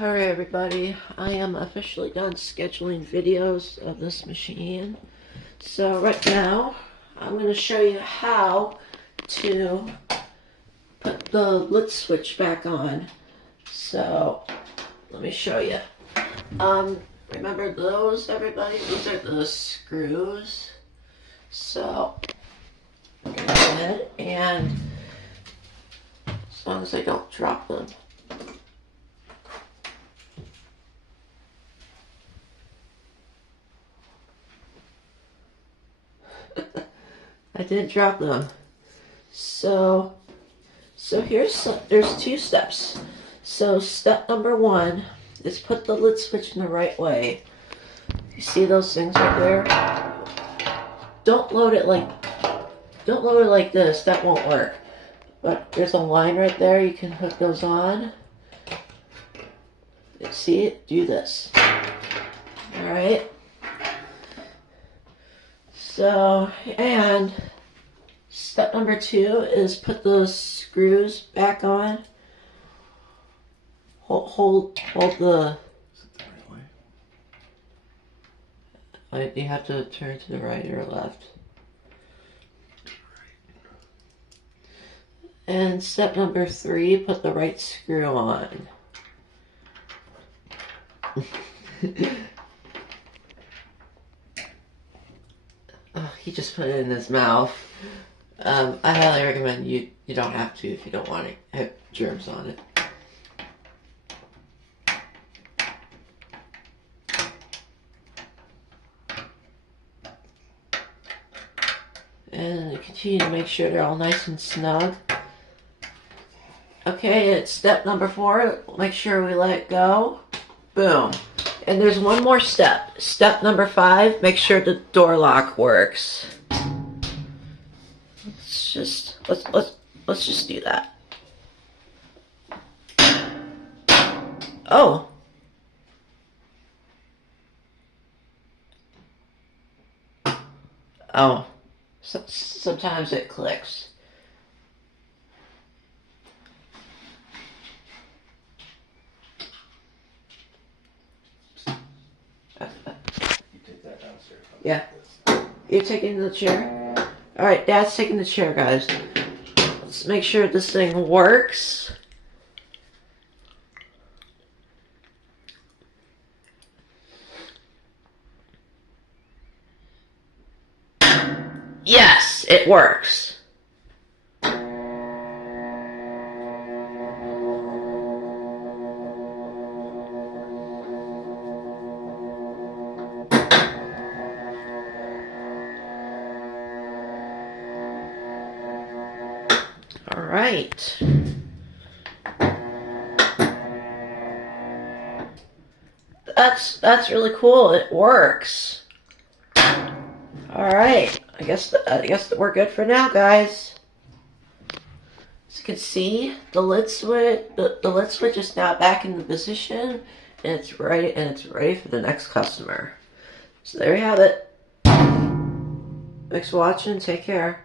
Alright everybody, I am officially done scheduling videos of this machine. So right now, I'm going to show you how to put the lit switch back on. So, let me show you. Remember those, everybody? These are the screws. So, go ahead and, as long as I don't drop them. I didn't drop them. So there's two steps. So step number one is put the lit switch in the right way. You see those things right there? Don't load it like this. That won't work. But there's a line right there. You can hook those on. See it? Do this. All right. So, and step number two is put those screws back on. Hold the. You have to turn to the right or left. And step number three, put the right screw on. Oh, he just put it in his mouth. I highly recommend you don't have to if you don't want to have germs on it. And continue to make sure they're all nice and snug. Okay, it's step number 4. Make sure we let it go. Boom. And there's one more step. Step number 5, make sure the door lock works. Let's just do that. Oh. Oh. Sometimes it clicks. Yeah. You're taking the chair? Alright, Dad's taking the chair, guys. Let's make sure this thing works. Yes, it works. All right. That's really cool. It works. All right. I guess we're good for now, guys. As you can see, the lit switch is now back in the position, and it's ready for the next customer. So there you have it. Thanks for watching. Take care.